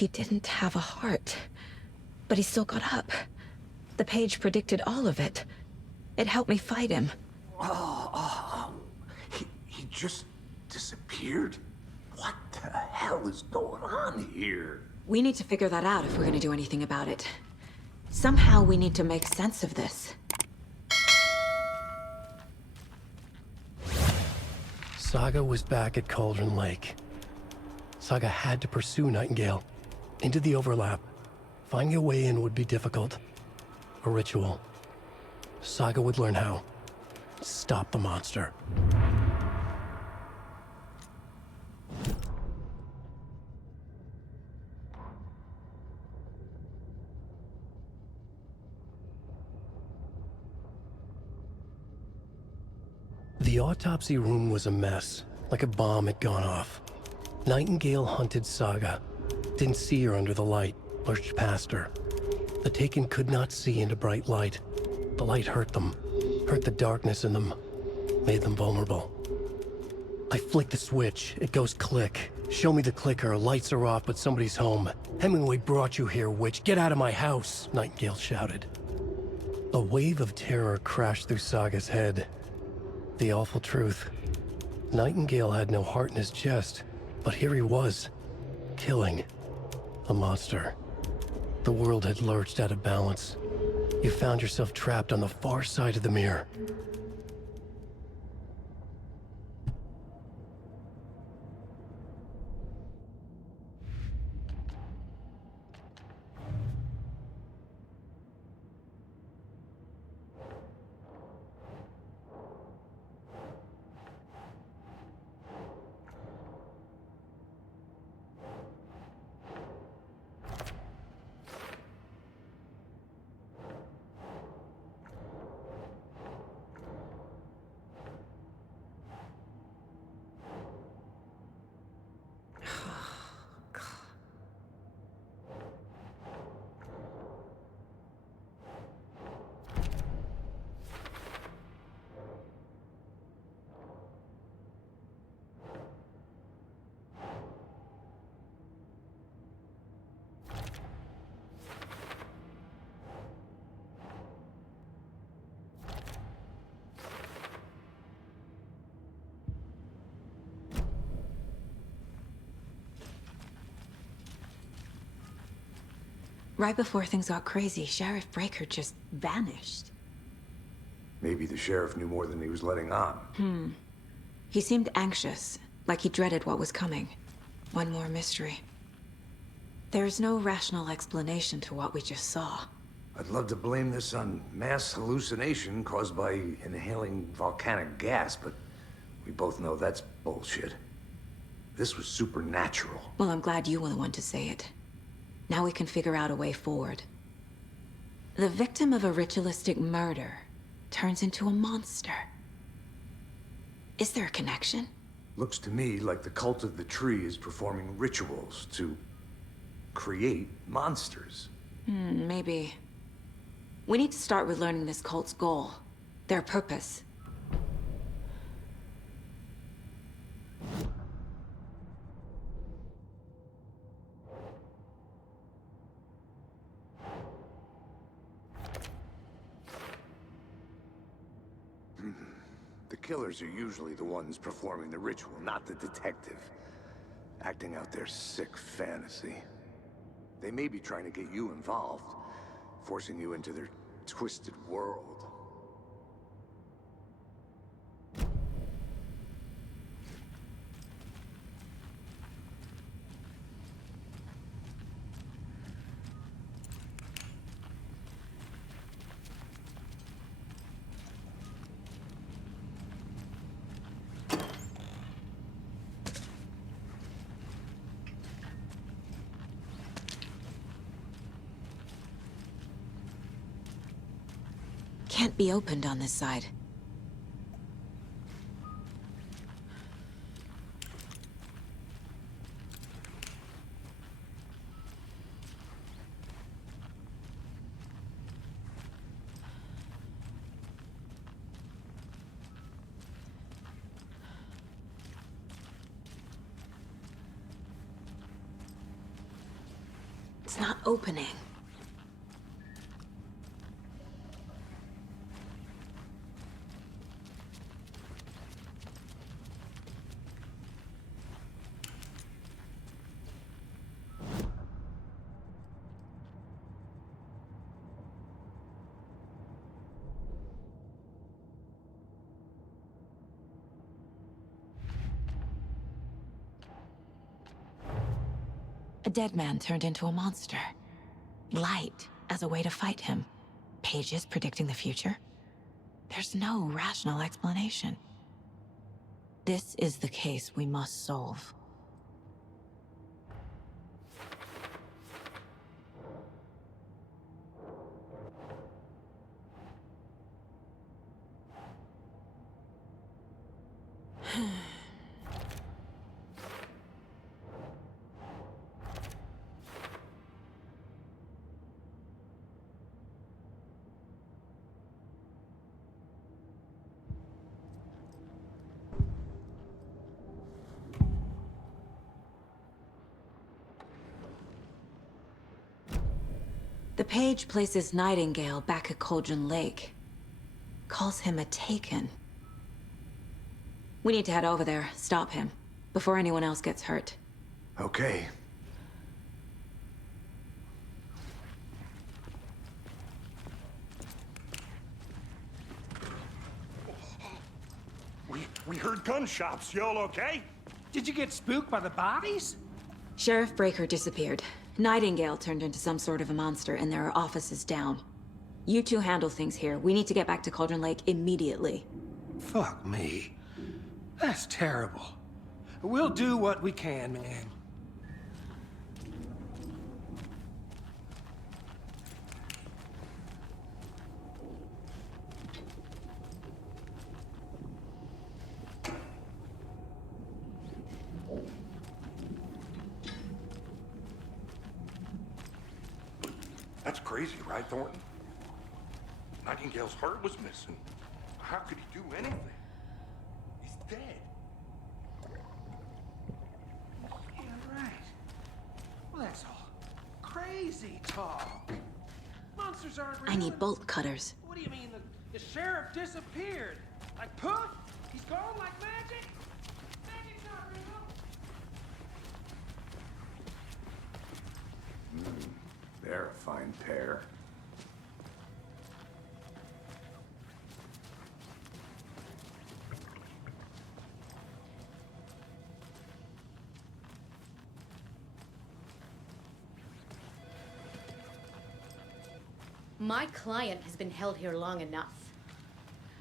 He didn't have a heart, but he still got up. The page predicted all of it. It helped me fight him. He just disappeared? What the hell is going on here? We need to figure that out if we're gonna do anything about it. Somehow we need to make sense of this. Saga was back at Cauldron Lake. Saga had to pursue Nightingale. Into the overlap. Finding a way in would be difficult. A ritual. Saga would learn how. Stop the monster. The autopsy room was a mess, like a bomb had gone off. Nightingale hunted Saga. Didn't see her under the light, pushed past her. The Taken could not see into bright light. The light hurt them, hurt the darkness in them, made them vulnerable. I flick the switch, it goes click. Show me the clicker, lights are off, but somebody's home. Hemingway brought you here, witch. Get out of my house, Nightingale shouted. A wave of terror crashed through Saga's head. The awful truth. Nightingale had no heart in his chest, but here he was, killing a monster. The world had lurched out of balance. You found yourself trapped on the far side of the mirror. Right before things got crazy, Sheriff Breaker just vanished. Maybe the sheriff knew more than he was letting on. He seemed anxious, like he dreaded what was coming. One more mystery. There's no rational explanation to what we just saw. I'd love to blame this on mass hallucination caused by inhaling volcanic gas, but we both know that's bullshit. This was supernatural. Well, I'm glad you were the one to say it. Now we can figure out a way forward. The victim of a ritualistic murder turns into a monster. Is there a connection? Looks to me like the cult of the tree is performing rituals to create monsters. Maybe. We need to start with learning this cult's goal, their purpose. The killers are usually the ones performing the ritual, not the detective. Acting out their sick fantasy. They may be trying to get you involved, forcing you into their twisted world. Can't be opened on this side. It's not opening. A dead man turned into a monster. Light as a way to fight him. Pages predicting the future. There's no rational explanation. This is the case we must solve. The page places Nightingale back at Cauldron Lake. Calls him a Taken. We need to head over there, stop him, before anyone else gets hurt. Okay. We heard gunshots. Y'all okay? Did you get spooked by the bodies? Sheriff Breaker disappeared. Nightingale turned into some sort of a monster, and there are offices down. You two handle things here. We need to get back to Cauldron Lake immediately. Fuck me. That's terrible. We'll do what we can, man. That's crazy, right, Thornton? Nightingale's heart was missing. How could he do anything? He's dead. Yeah, right. Well, that's all crazy talk. Monsters aren't real. I need bolt cutters. What do you mean? The sheriff disappeared? Like poof? He's gone like magic? Magic's not real. They're a fine pair. My client has been held here long enough.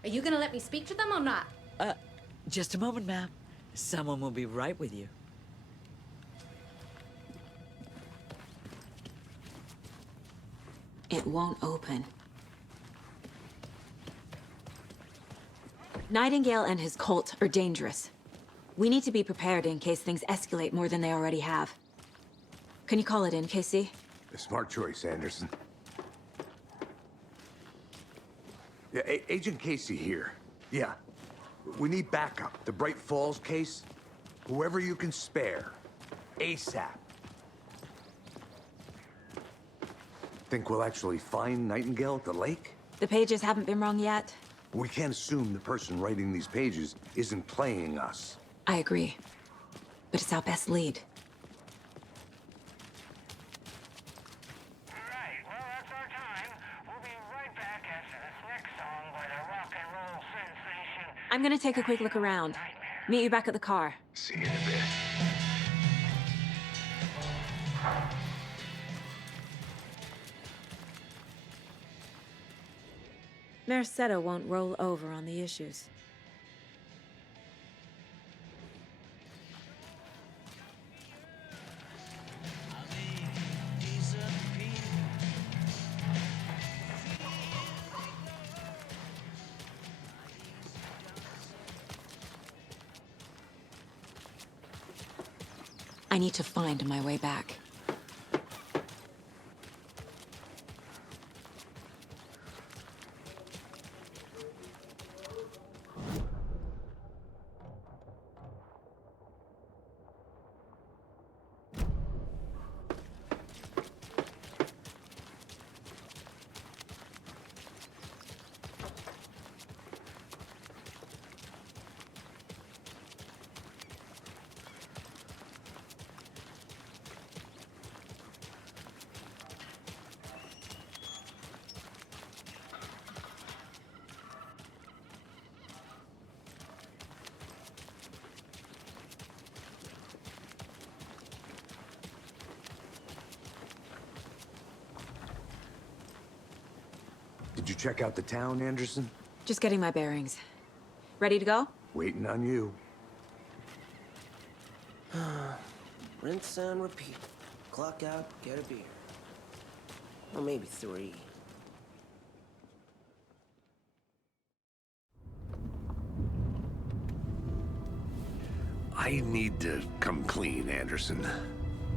Are you gonna let me speak to them or not? Just a moment, ma'am. Someone will be right with you. It won't open. Nightingale and his cult are dangerous. We need to be prepared in case things escalate more than they already have. Can you call it in, KC? A smart choice, Anderson. Yeah, Agent Casey here. Yeah. We need backup. The Braight-Fall's case. Whoever you can spare. ASAP. Think we'll actually find Nightingale at the lake? The pages haven't been wrong yet. We can't assume the person writing these pages isn't playing us. I agree. But it's our best lead. Alright, well, that's our time. We'll be right back after this next song by the rock and roll sensation. I'm gonna take a quick look around. Meet you back at the car. See you in a bit. Mercado won't roll over on the issues. I need to find my way back. Did you check out the town, Anderson? Just getting my bearings. Ready to go? Waiting on you. Rinse and repeat. Clock out, get a beer. Or maybe 3. I need to come clean, Anderson.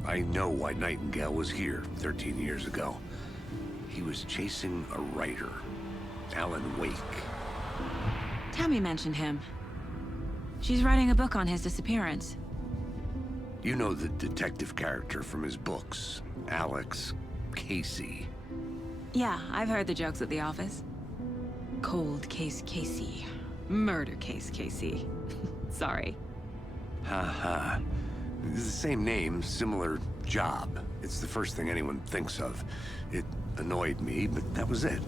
I know why Nightingale was here 13 years ago. He was chasing a writer, Alan Wake. Tammy mentioned him. She's writing a book on his disappearance. You know the detective character from his books, Alex Casey. Yeah, I've heard the jokes at the office. Cold case Casey. Murder case Casey. Sorry. Ha. It's the same name, similar job. It's the first thing anyone thinks of. It annoyed me, but that was it.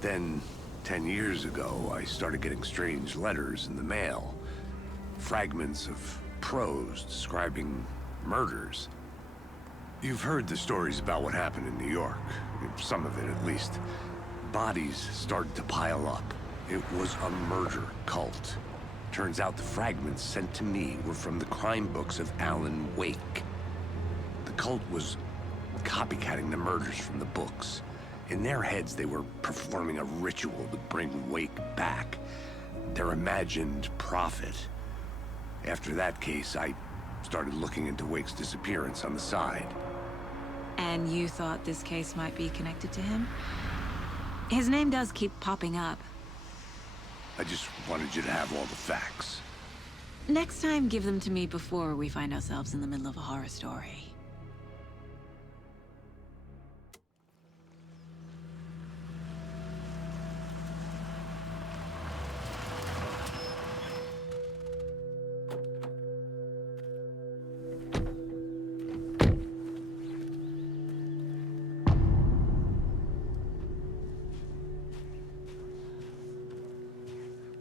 Then, 10 years ago, I started getting strange letters in the mail. Fragments of prose describing murders. You've heard the stories about what happened in New York. Some of it, at least. Bodies started to pile up. It was a murder cult. Turns out the fragments sent to me were from the crime books of Alan Wake. The cult was copycatting the murders from the books. In their heads, they were performing a ritual to bring Wake back. Their imagined prophet. After that case, I started looking into Wake's disappearance on the side. And you thought this case might be connected to him? His name does keep popping up. I just wanted you to have all the facts. Next time, give them to me before we find ourselves in the middle of a horror story.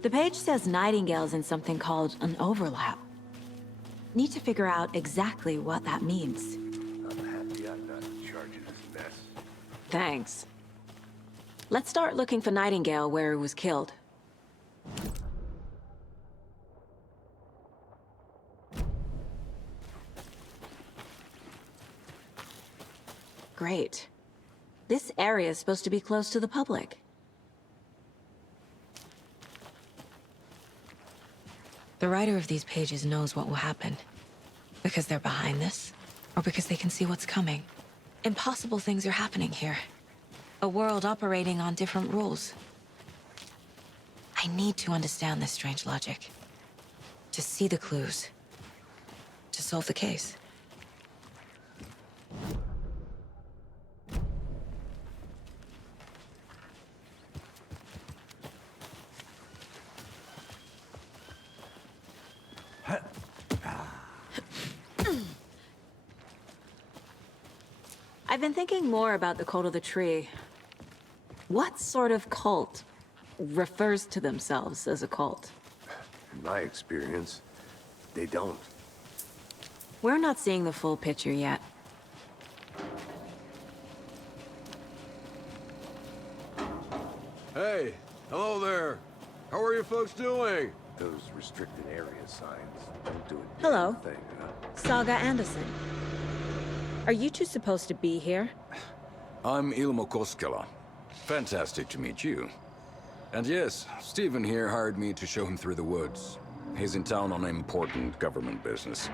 The page says Nightingale's in something called an overlap. Need to figure out exactly what that means. I'm happy I'm not in charge of this mess. Thanks. Let's start looking for Nightingale where he was killed. Great. This area is supposed to be close to the public. The writer of these pages knows what will happen. Because they're behind this, or because they can see what's coming. Impossible things are happening here. A world operating on different rules. I need to understand this strange logic. To see the clues. To solve the case. I've been thinking more about the cult of the tree. What sort of cult refers to themselves as a cult? In my experience, they don't. We're not seeing the full picture yet. Hey, hello there. How are you folks doing? Those restricted area signs don't do a Hello. damn thing, huh? Sagу Андерсон. Are you two supposed to be here? I'm Ilmo Koskela. Fantastic to meet you. And yes, Stephen here hired me to show him through the woods. He's in town on important government business.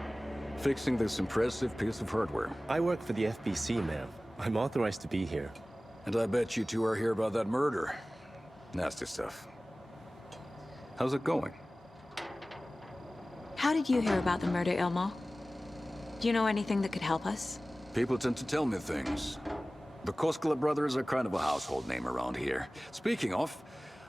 Fixing this impressive piece of hardware. I work for the FBC, ma'am. I'm authorized to be here. And I bet you two are here about that murder. Nasty stuff. How's it going? How did you hear about the murder, Ilmo? Do you know anything that could help us? People tend to tell me things. The Koskela brothers are kind of a household name around here. Speaking of,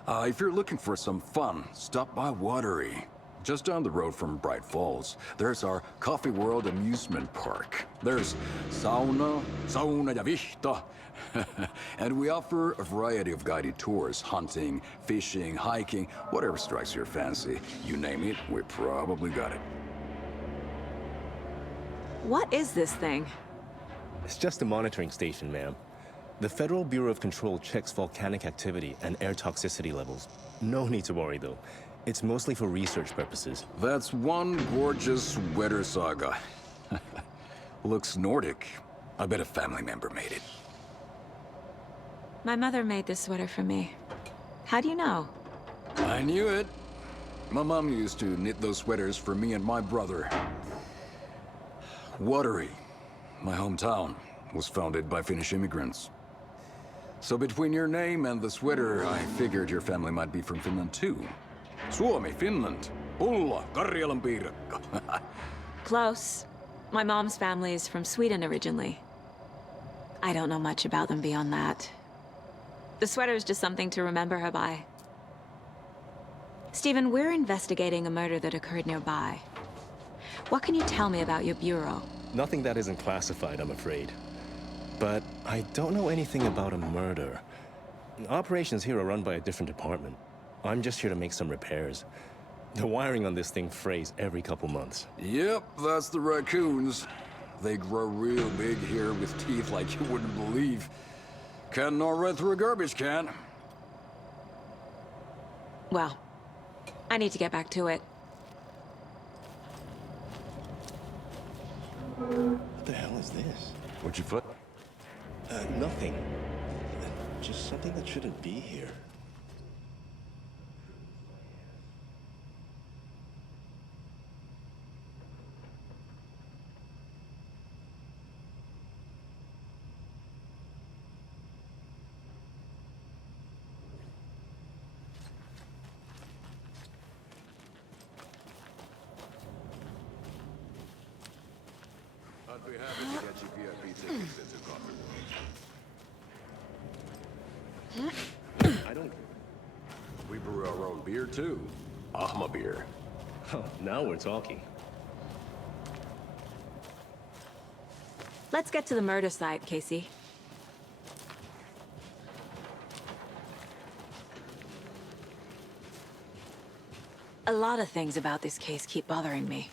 if you're looking for some fun, stop by Watery. Just down the road from Braight-Fålls, there's our Coffee World amusement park. There's sauna ja vihta. And we offer a variety of guided tours, hunting, fishing, hiking, whatever strikes your fancy. You name it, we probably got it. What is this thing? It's just a monitoring station, ma'am. The Federal Bureau of Control checks volcanic activity and air toxicity levels. No need to worry, though. It's mostly for research purposes. That's one gorgeous sweater, Saga. Looks Nordic. I bet a family member made it. My mother made this sweater for me. How do you know? I knew it. My mom used to knit those sweaters for me and my brother. Watery, my hometown, was founded by Finnish immigrants. So between your name and the sweater, I figured your family might be from Finland too. Suomi, Finland. Ulla, Karjalan piirakka. Close. My mom's family is from Sweden originally. I don't know much about them beyond that. The sweater is just something to remember her by. Stephen, we're investigating a murder that occurred nearby. What can you tell me about your bureau? Nothing that isn't classified, I'm afraid. But I don't know anything about a murder. Operations here are run by a different department. I'm just here to make some repairs. The wiring on this thing frays every couple months. Yep, that's the raccoons. They grow real big here with teeth like you wouldn't believe. Can't gnaw right through a garbage can. Well, I need to get back to it. What the hell is this? What'd you foot? Nothing. Just something that shouldn't be here. I'd be happy to get you VIP tickets into coffee. I don't... We brew our own beer too. Ahma beer. Oh, now we're talking. Let's get to the murder site, Casey. A lot of things about this case keep bothering me.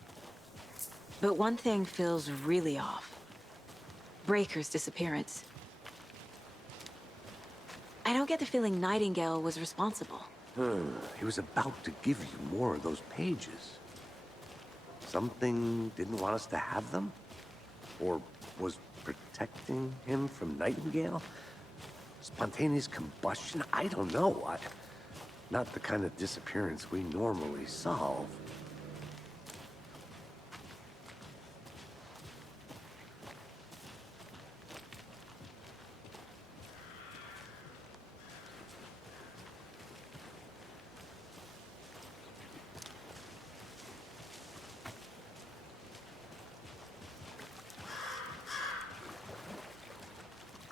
But one thing feels really off. Breaker's disappearance. I don't get the feeling Nightingale was responsible. He was about to give you more of those pages. Something didn't want us to have them? Or was protecting him from Nightingale? Spontaneous combustion? I don't know. Not the kind of disappearance we normally solve.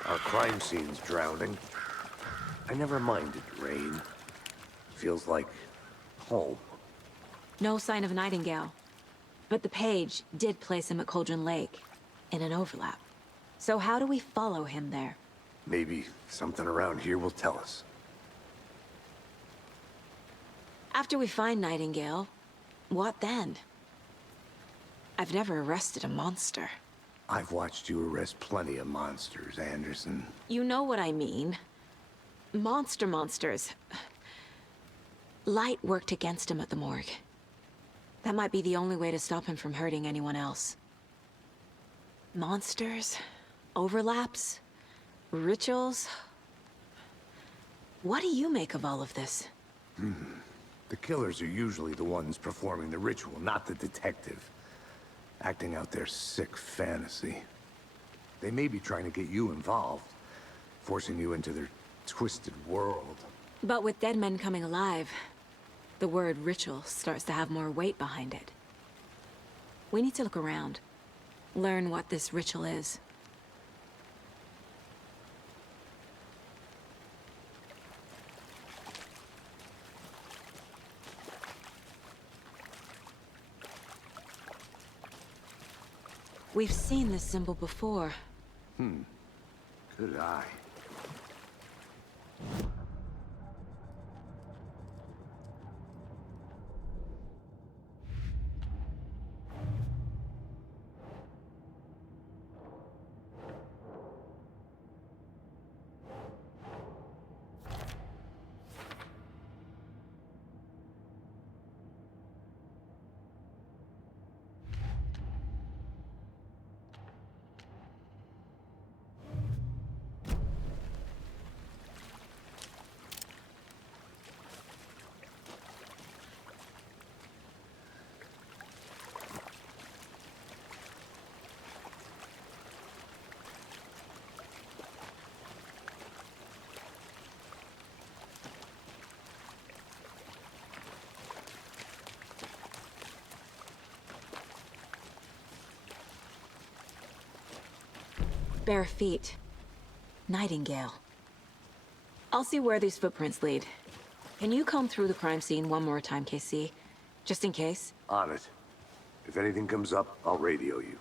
Our crime scene's drowning. I never minded rain. Feels like home. No sign of Nightingale. But the page did place him at Cauldron Lake, in an overlap. So how do we follow him there? Maybe something around here will tell us. After we find Nightingale, what then? I've never arrested a monster. I've watched you arrest plenty of monsters, Anderson. You know what I mean. Monsters. Light worked against him at the morgue. That might be the only way to stop him from hurting anyone else. Monsters? Overlaps? Rituals? What do you make of all of this? The killers are usually the ones performing the ritual, not the detective. Acting out their sick fantasy. They may be trying to get you involved, forcing you into their twisted world. But with dead men coming alive, the word ritual starts to have more weight behind it. We need to look around. Learn what this ritual is. We've seen this symbol before. Good eye. Bare feet. Nightingale. I'll see where these footprints lead. Can you comb through the crime scene one more time, KC? Just in case? On it. If anything comes up, I'll radio you.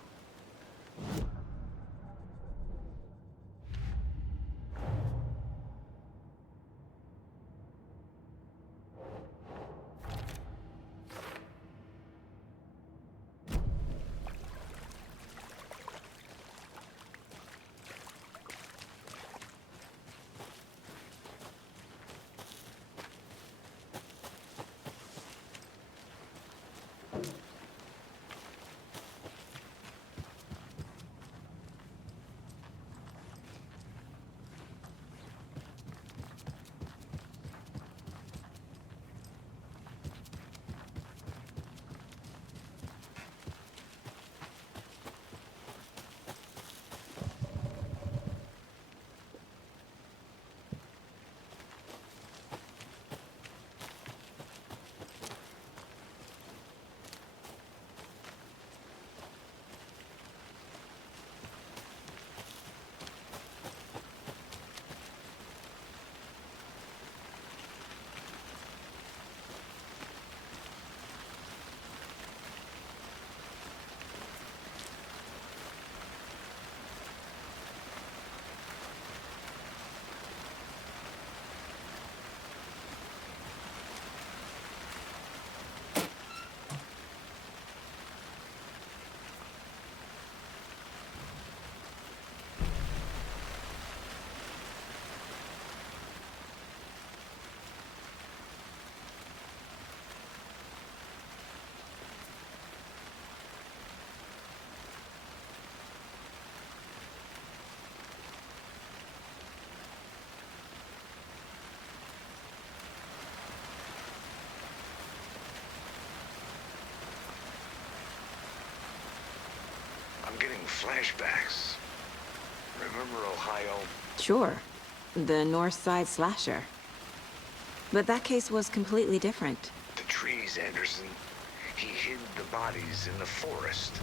I'm getting flashbacks. Remember Ohio? Sure. The North Side slasher. But that case was completely different. The trees, Anderson. He hid the bodies in the forest.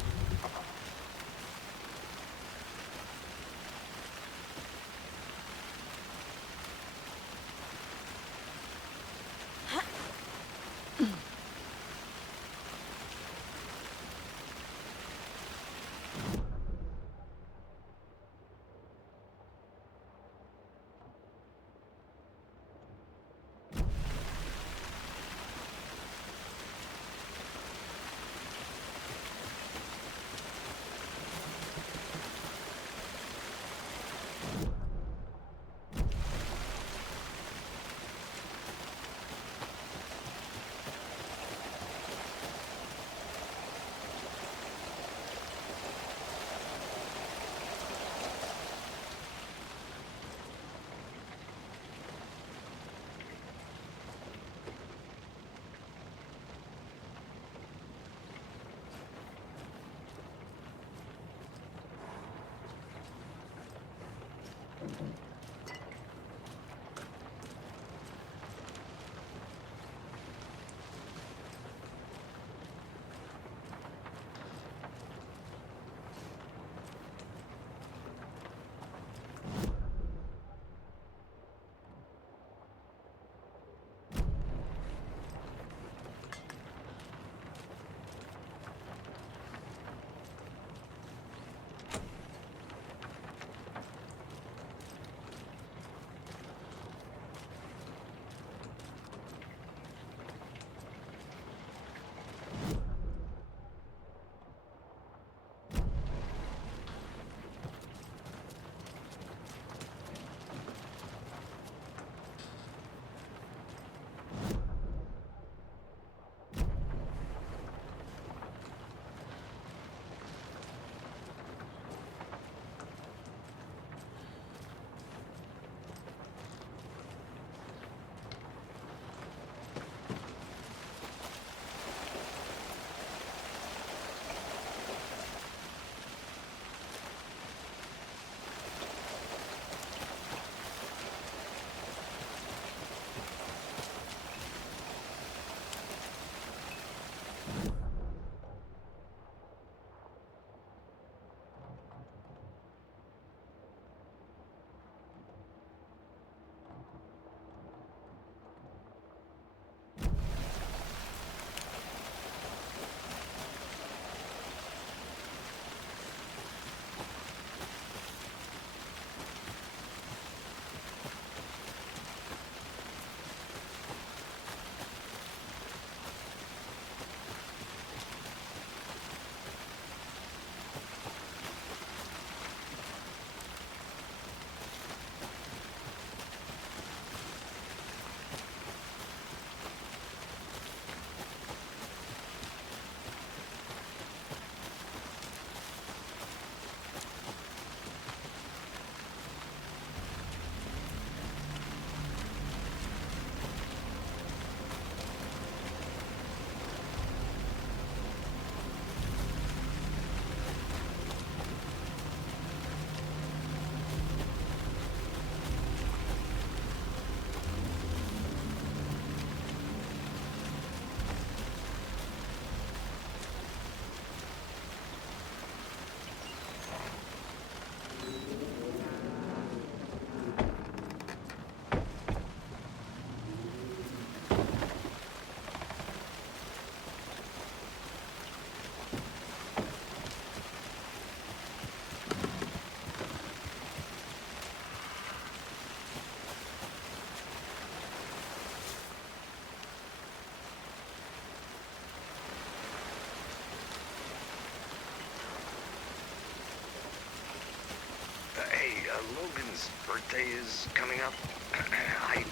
Logan's birthday is coming up. I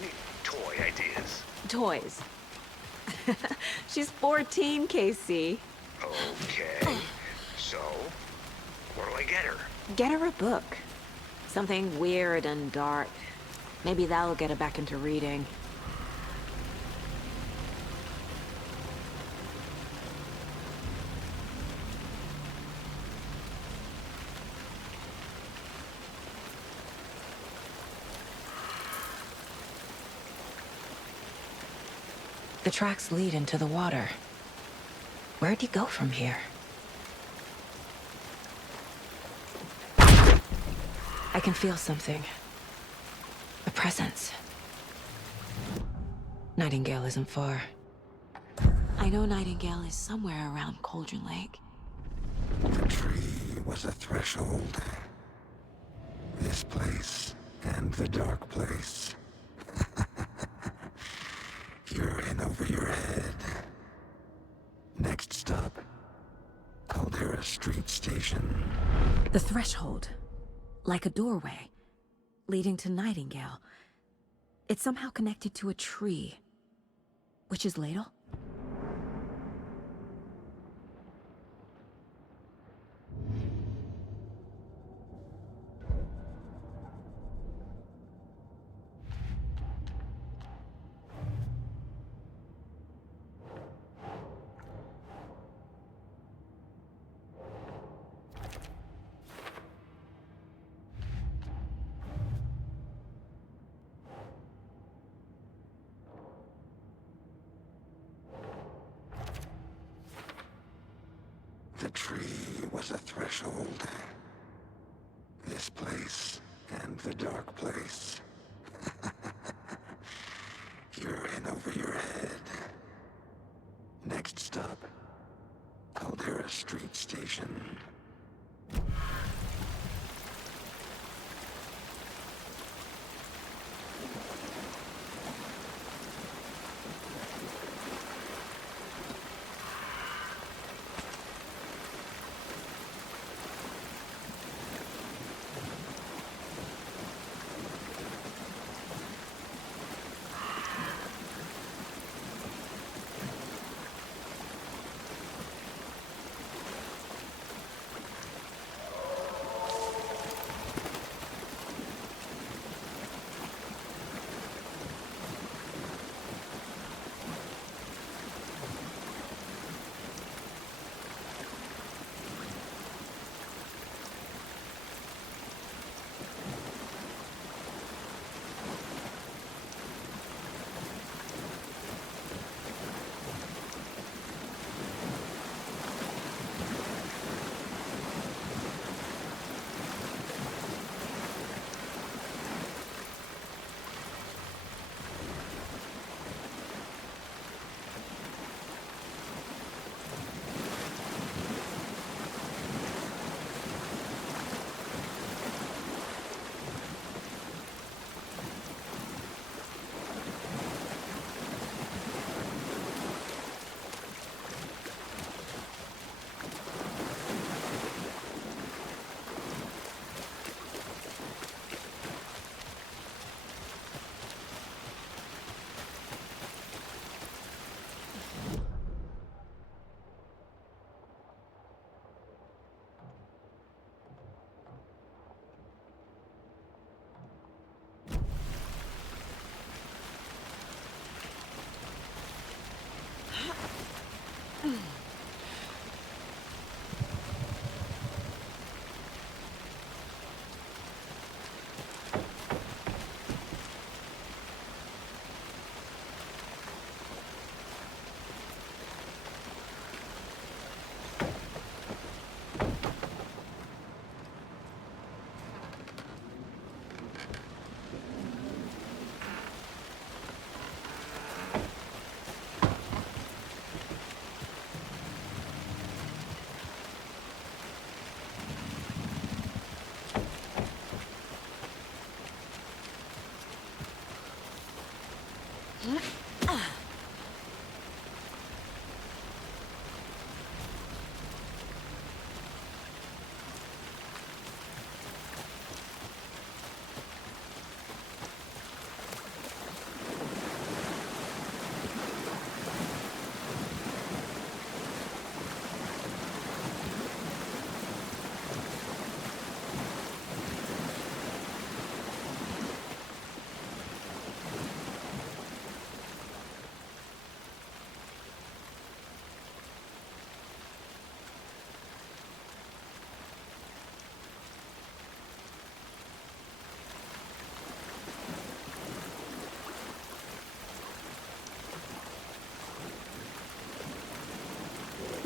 need toy ideas. Toys. She's 14, Casey. Okay. So, what do I get her? Get her a book. Something weird and dark. Maybe that'll get her back into reading. The tracks lead into the water. Where'd he go from here? I can feel something. A presence. Nightingale isn't far. I know Nightingale is somewhere around Cauldron Lake. The tree was a threshold. This place and the dark place. You're in over your head. Next stop, Caldera Street Station. The threshold. Like a doorway. Leading to Nightingale. It's somehow connected to a tree. Witch's Ladle? The tree was a threshold. This place and the dark place. You're in over your head. Next stop, Caldera Street Station.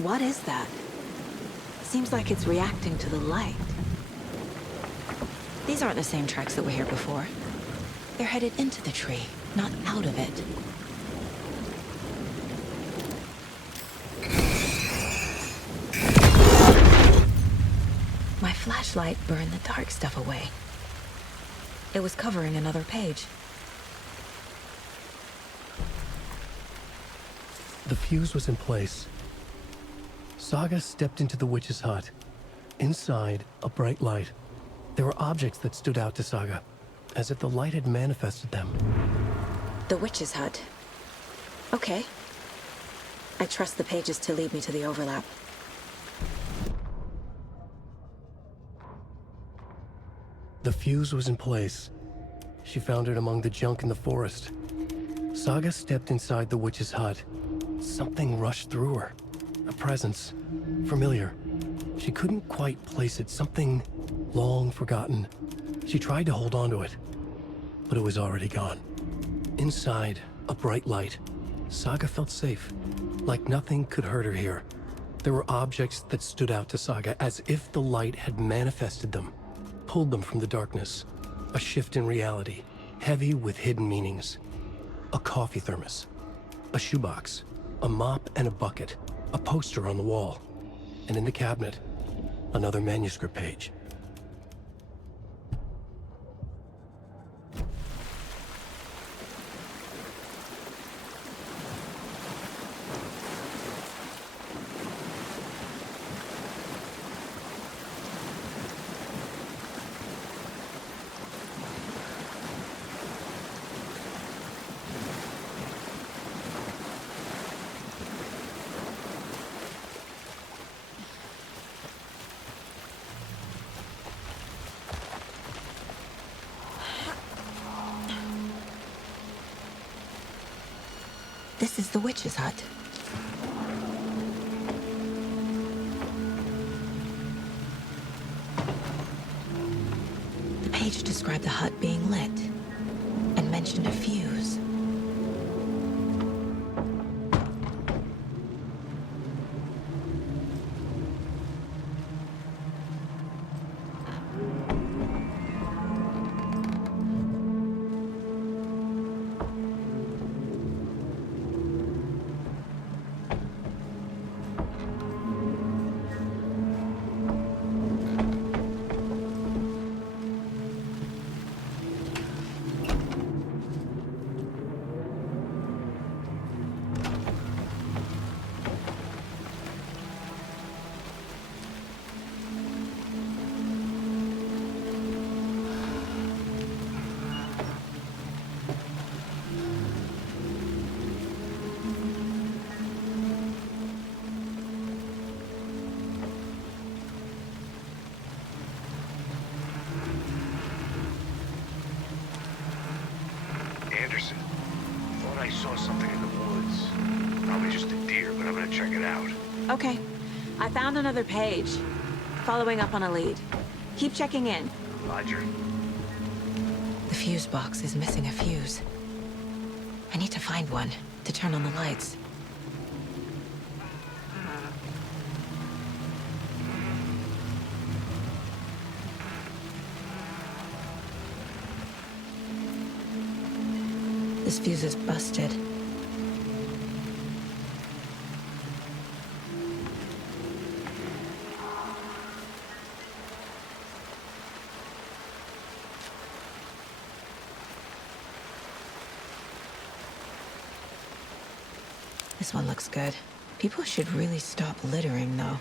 What is that? Seems like it's reacting to the light. These aren't the same tracks that were here before. They're headed into the tree, not out of it. My flashlight burned the dark stuff away. It was covering another page. The fuse was in place. Saga stepped into the witch's hut. Inside, a bright light. There were objects that stood out to Saga, as if the light had manifested them. The witch's hut. Okay. I trust the pages to lead me to the overlap. The fuse was in place. She found it among the junk in the forest. Saga stepped inside the witch's hut. Something rushed through her. A presence. Familiar. She couldn't quite place it. Something long forgotten. She tried to hold on to it, but it was already gone. Inside, a bright light. Saga felt safe. Like nothing could hurt her here. There were objects that stood out to Saga as if the light had manifested them. Pulled them from the darkness. A shift in reality, heavy with hidden meanings. A coffee thermos. A shoebox. A mop and a bucket. A poster on the wall. And in the cabinet, another manuscript page. This is the witch's hut. The page described the hut being lit and mentioned a fuse. Anderson, thought I saw something in the woods. Probably just a deer, but I'm gonna check it out. Okay. I found another page. Following up on a lead. Keep checking in. Roger. The fuse box is missing a fuse. I need to find one to turn on the lights. This fuse is busted. This one looks good. People should really stop littering, though.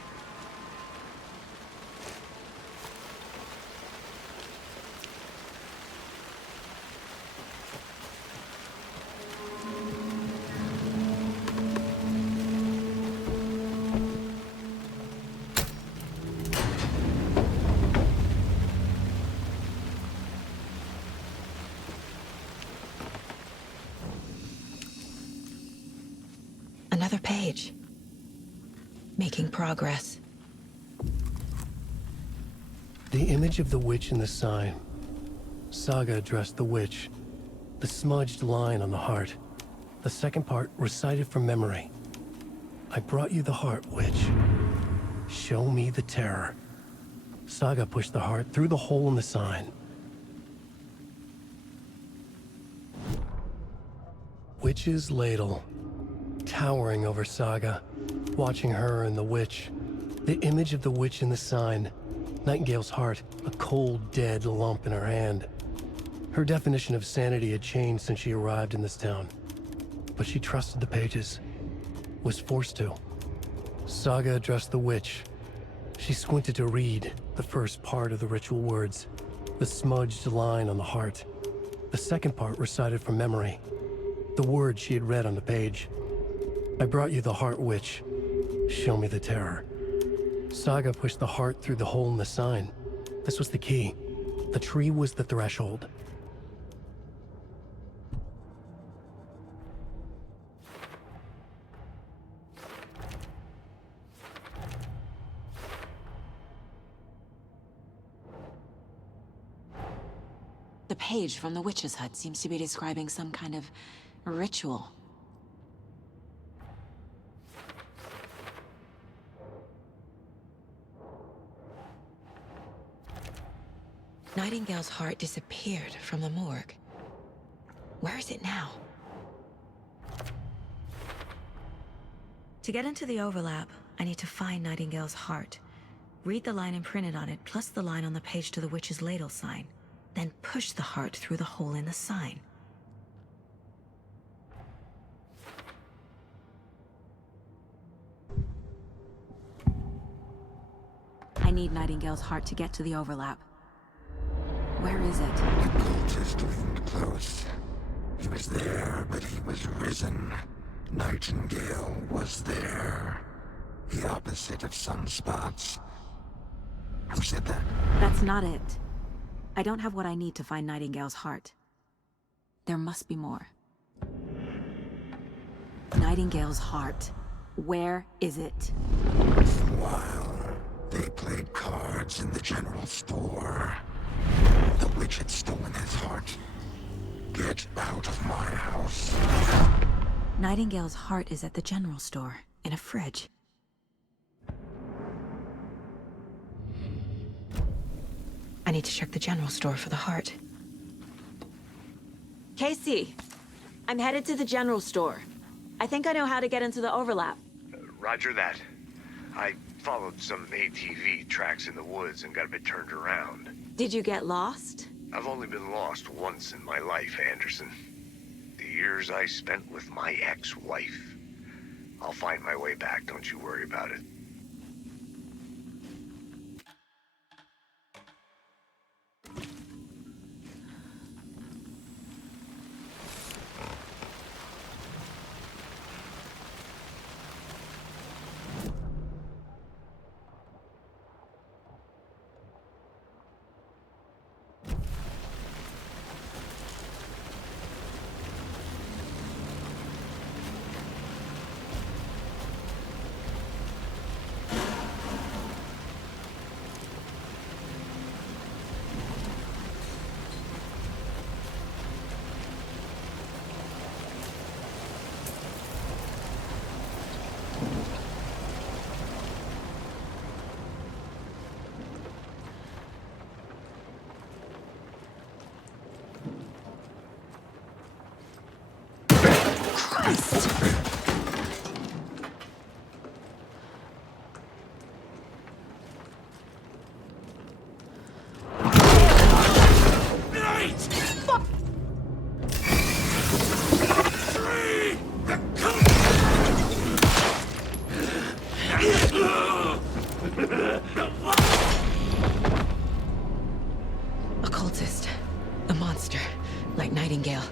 Another page. Making progress. The image of the witch in the sign. Saga addressed the witch. The smudged line on the heart. The second part recited from memory. I brought you the heart, witch. Show me the terror. Saga pushed the heart through the hole in the sign. Witch's ladle, towering over Saga, watching her and the witch. The image of the witch in the sign, Nightingale's heart, a cold, dead lump in her hand. Her definition of sanity had changed since she arrived in this town. But she trusted the pages, was forced to. Saga addressed the witch. She squinted to read the first part of the ritual words, the smudged line on the heart. The second part recited from memory, the words she had read on the page. I brought you the heart, witch. Show me the terror. Saga pushed the heart through the hole in the sign. This was the key. The tree was the threshold. The page from the witch's hut seems to be describing some kind of ritual. Nightingale's heart disappeared from the morgue. Where is it now? To get into the overlap, I need to find Nightingale's heart. Read the line imprinted on it, plus the line on the page to the witch's ladle sign. Then push the heart through the hole in the sign. I need Nightingale's heart to get to the overlap. Where is it? The cultist leaned close. He was there, but he was risen. Nightingale was there. The opposite of sunspots. Who said that? That's not it. I don't have what I need to find Nightingale's heart. There must be more. Nightingale's heart. Where is it? While they played cards in the general store, the witch had stolen his heart. Get out of my house. Nightingale's heart is at the general store, in a fridge. I need to check the general store for the heart. Casey, I'm headed to the general store. I think I know how to get into the overlap. Roger that. I followed some ATV tracks in the woods and got a bit turned around. Did you get lost? I've only been lost once in my life, Anderson. The years I spent with my ex-wife. I'll find my way back, don't you worry about it. Occultist. A monster. Like Nightingale.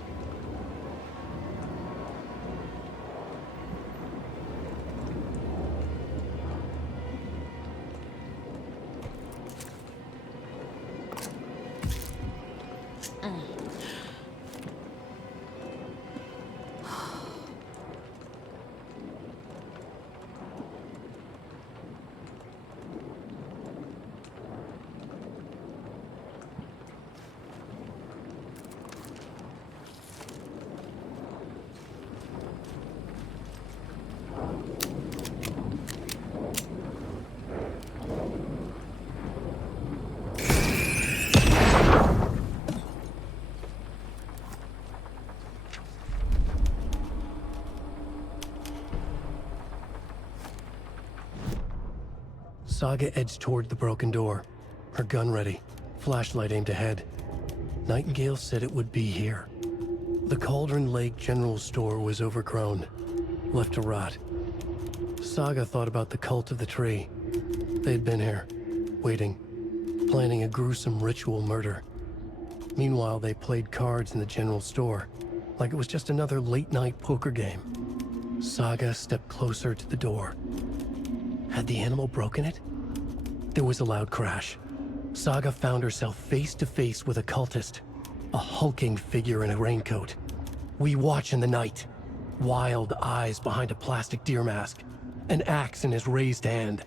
Saga edged toward the broken door, her gun ready, flashlight aimed ahead. Nightingale said it would be here. The Cauldron Lake General Store was overgrown, left to rot. Saga thought about the cult of the tree. They'd been here, waiting, planning a gruesome ritual murder. Meanwhile, they played cards in the general store, like it was just another late-night poker game. Saga stepped closer to the door. Had the animal broken it? There was a loud crash. Saga found herself face to face with a cultist, a hulking figure in a raincoat. We watch in the night. Wild eyes behind a plastic deer mask, an axe in his raised hand.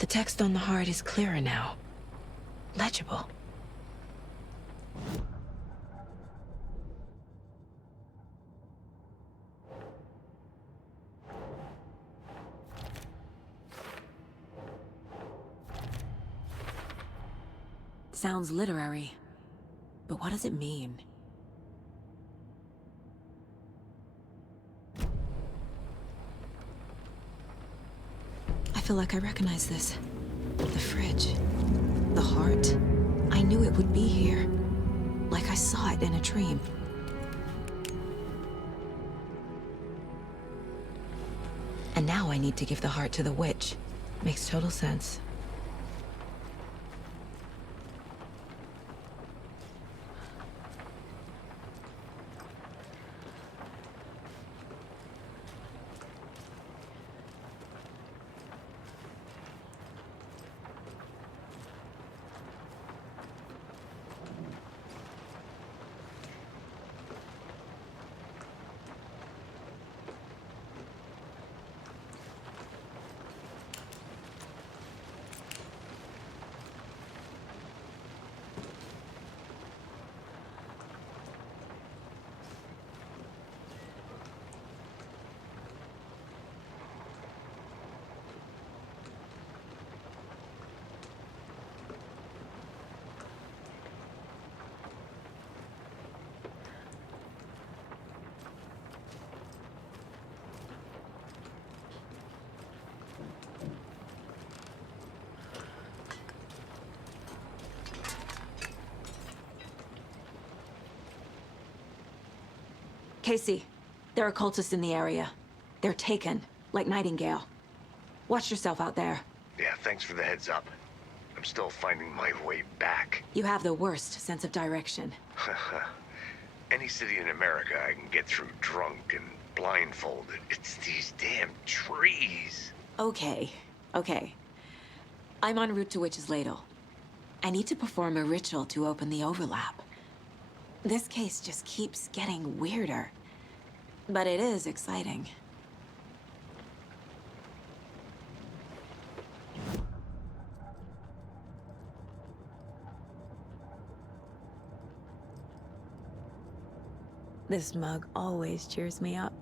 The text on the heart is clearer now. Legible. Sounds literary, but what does it mean? I feel like I recognize this. The fridge. The heart. I knew it would be here. Like I saw it in a dream. And now I need to give the heart to the witch. Makes total sense. Casey, there are cultists in the area. They're taken, like Nightingale. Watch yourself out there. Yeah, thanks for the heads up. I'm still finding my way back. You have the worst sense of direction. Any city in America I can get through drunk and blindfolded. It's these damn trees. Okay. I'm en route to Witch's Ladle. I need to perform a ritual to open the overlap. This case just keeps getting weirder. But it is exciting. This mug always cheers me up.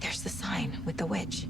There's the sign with the witch.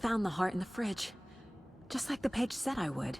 Found the heart in the fridge, just like the page said I would.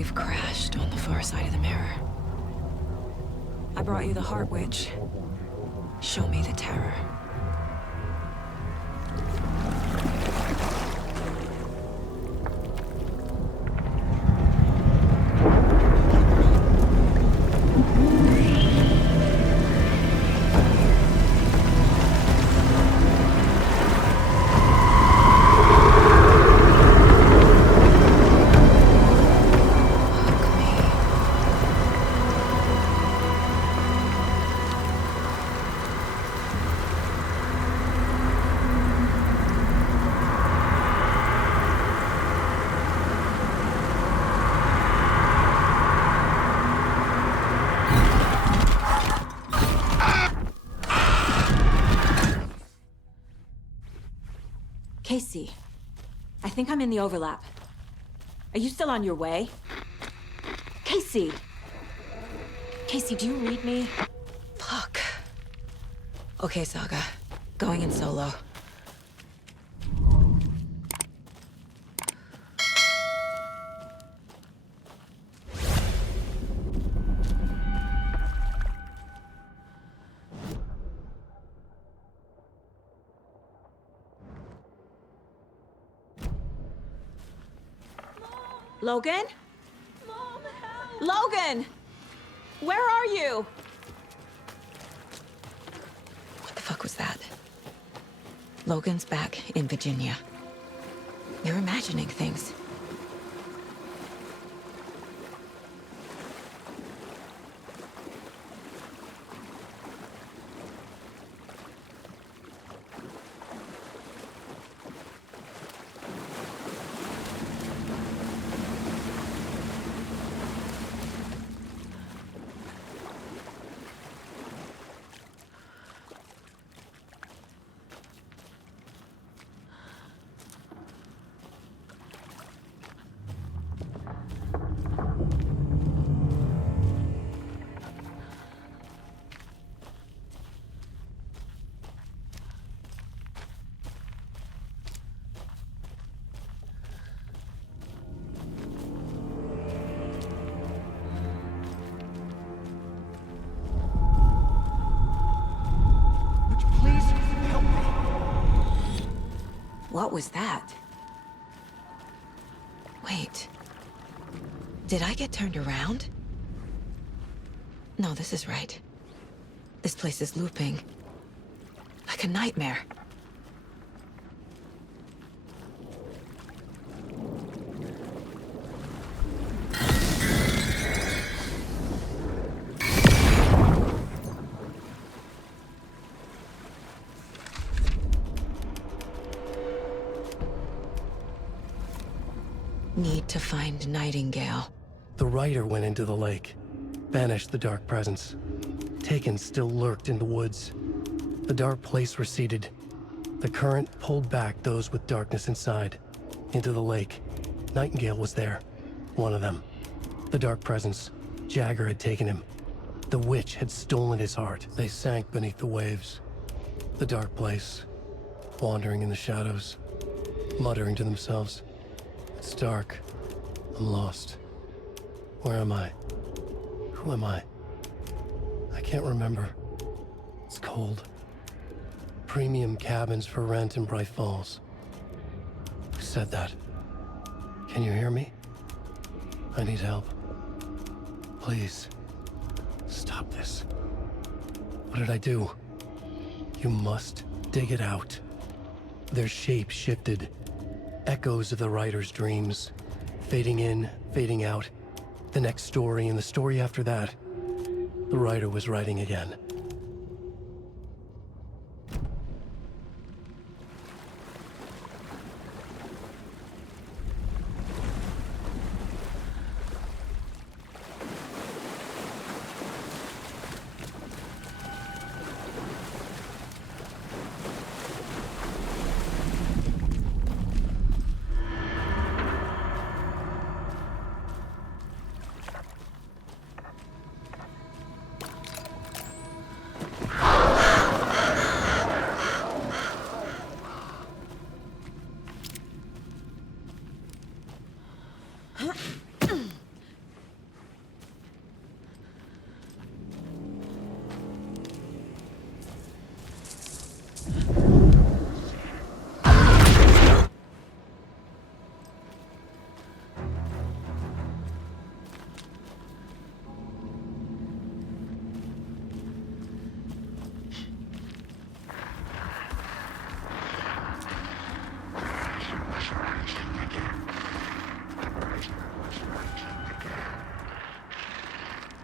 wave crashed on the far side of the mirror. I brought you the Heart Witch. Show me the terror. Casey, I think I'm in the overlap. Are you still on your way? Casey! Casey, do you read me? Fuck. Okay, Saga. Going in solo. Logan? Mom, help! Logan! Where are you? What the fuck was that? Logan's back in Virginia. You're imagining things. What was that? Wait. Did I get turned around? No, this is right. This place is looping. Like a nightmare. Need to find Nightingale. The rider went into the lake, banished the dark presence. Taken still lurked in the woods. The dark place receded. The current pulled back those with darkness inside, into the lake. Nightingale was there, one of them. The dark presence, Jagger had taken him. The witch had stolen his heart. They sank beneath the waves. The dark place, wandering in the shadows, muttering to themselves. It's dark. I'm lost. Where am I? Who am I? I can't remember. It's cold. Premium cabins for rent in Braight-Fall's. Who said that? Can you hear me? I need help. Please. Stop this. What did I do? You must dig it out. Their shape shifted. Echoes of the writer's dreams. Fading in, fading out. The next story and the story after that. The writer was writing again.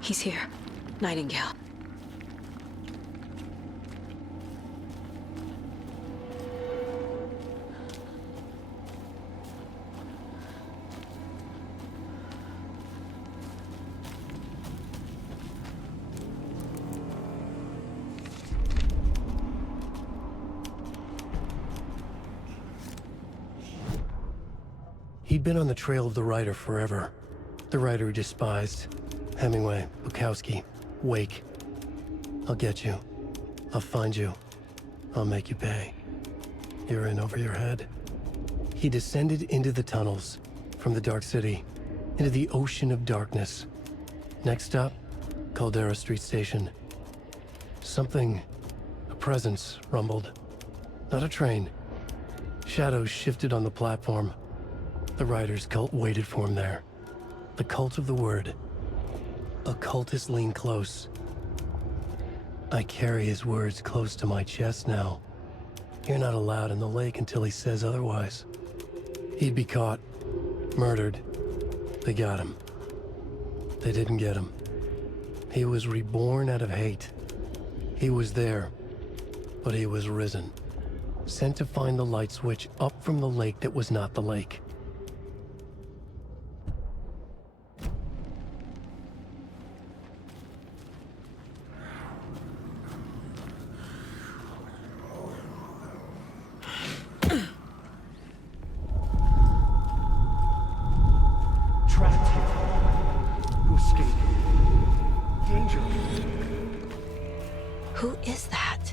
He's here. Nightingale. He'd been on the trail of the writer forever. The writer he despised. Hemingway, Bukowski, Uwaick. I'll get you. I'll find you. I'll make you pay. You're in over your head. He descended into the tunnels, from the Dark City, into the ocean of darkness. Next stop, Caldera Street Station. Something, a presence, rumbled. Not a train. Shadows shifted on the platform. The writer's cult waited for him there. The cult of the word. Occultists lean close. I carry his words close to my chest now. You're not allowed in the lake until he says otherwise. He'd be caught. Murdered. They got him. They didn't get him. He was reborn out of hate. He was there, but he was risen. Sent to find the light switch up from the lake that was not the lake. Who is that?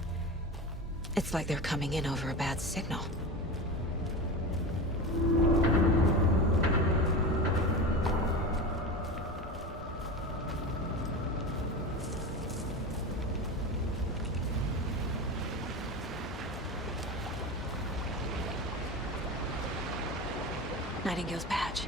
It's like they're coming in over a bad signal. Nightingale's badge.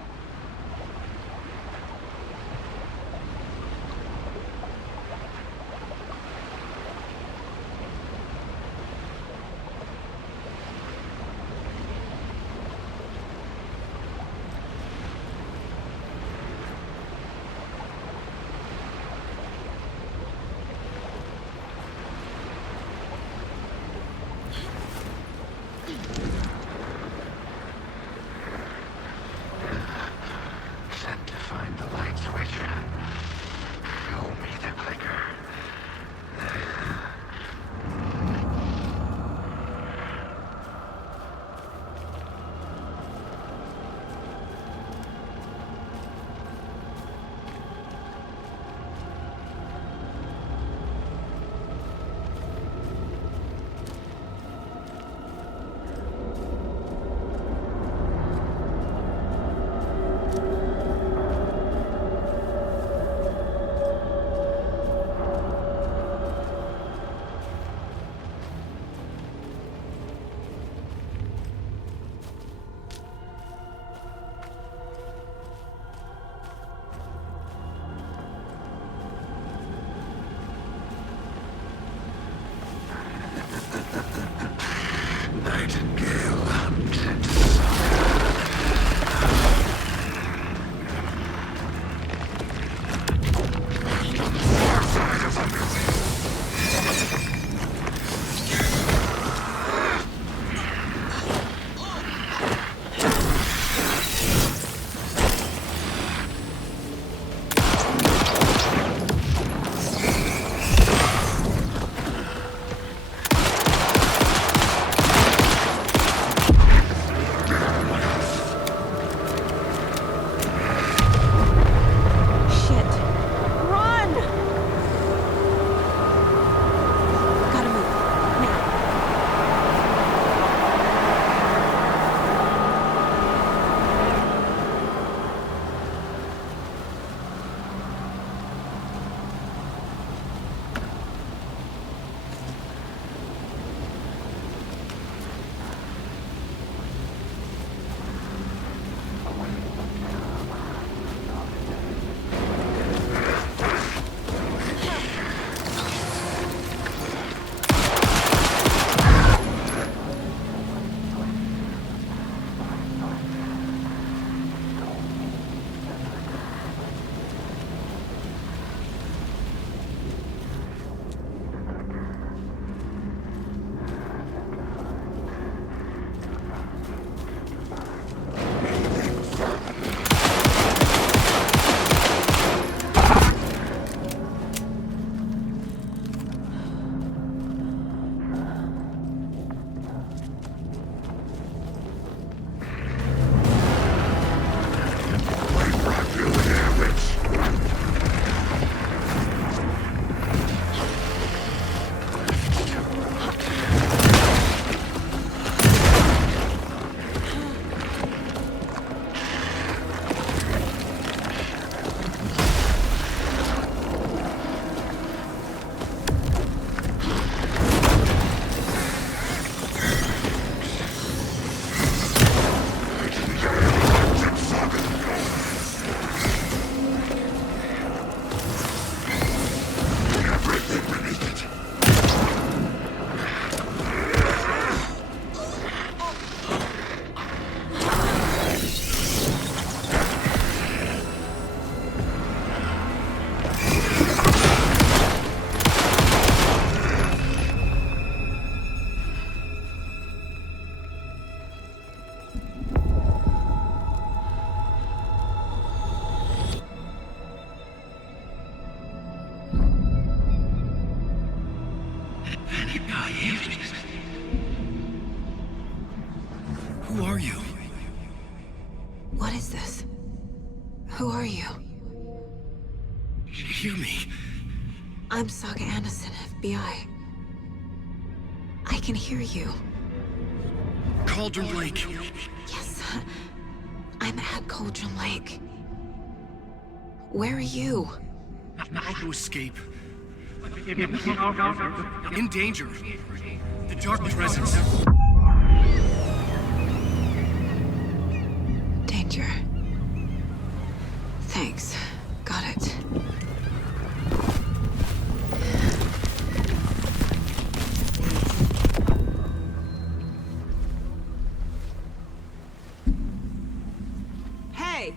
Sent to find the light switch. Show me the clicker. Who are you? Hear me. I'm Sagу Андерсон, FBI. I can hear you. Cauldron Lake. Yes, I'm at Cauldron Lake. Where are you? How to escape. In danger. The dark presence. Danger. Thanks. Got it. Hey!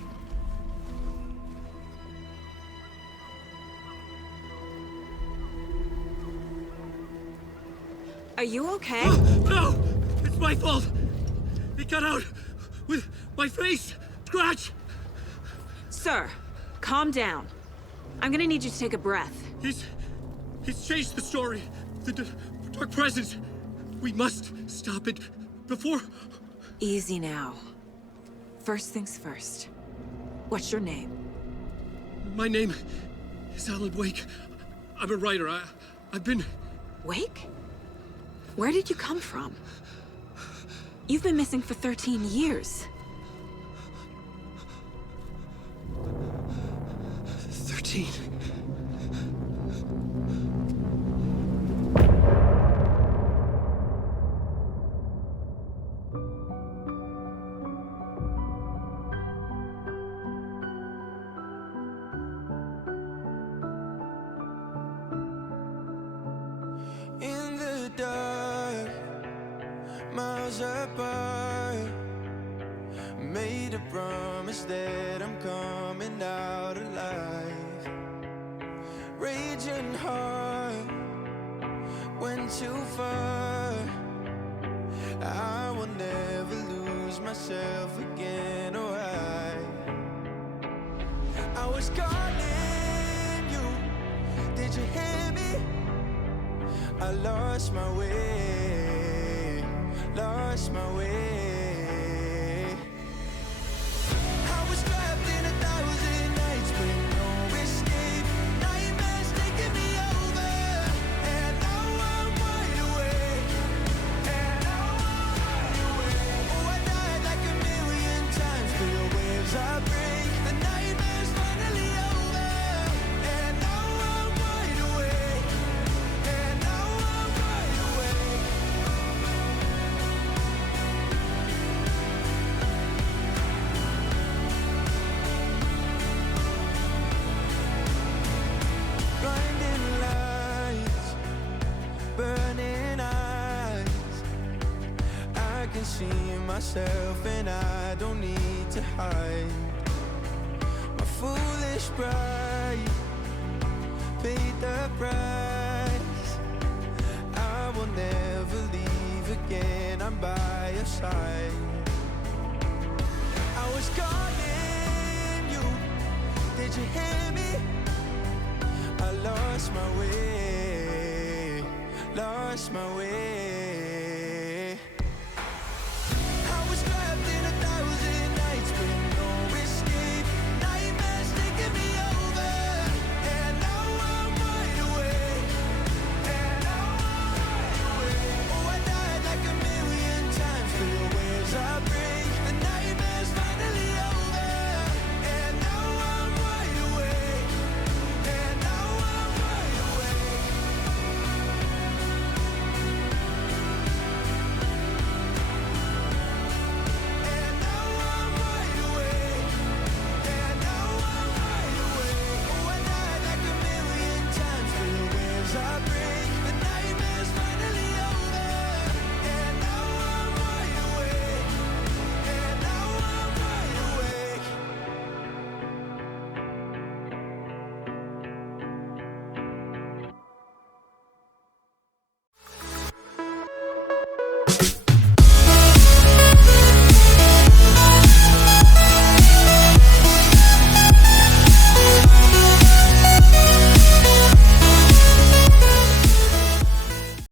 Are you okay? No! It's my fault! It got out with my face! Scratch! Sir, calm down. I'm gonna need you to take a breath. He's changed the story. The dark presence. We must stop it before... Easy now. First things first. What's your name? My name is Alana Uэйka. I'm a writer. I've been... Wake? Where did you come from? You've been missing for 13 years. 13. In the dark, miles apart, made a promise that I'm coming out alive. Raging heart, went too far. I will never lose myself again, or I was calling you, did you hear me? I lost my way, lost my way. I was trapped in 1,000 nights with no escape. Nightmares taking me over, and now I'm wide awake. And now I'm wide awake. Oh, I died like 1,000,000 times, feel the waves I break. The nightmare's finally over, and now I'm wide awake. And now I'm wide awake. Blinding lights, burning eyes. I can see myself and I don't need to hide. My foolish pride paid the price. I will never leave again, I'm by your side. I was calling you, did you hear me? I lost my way, lost my way.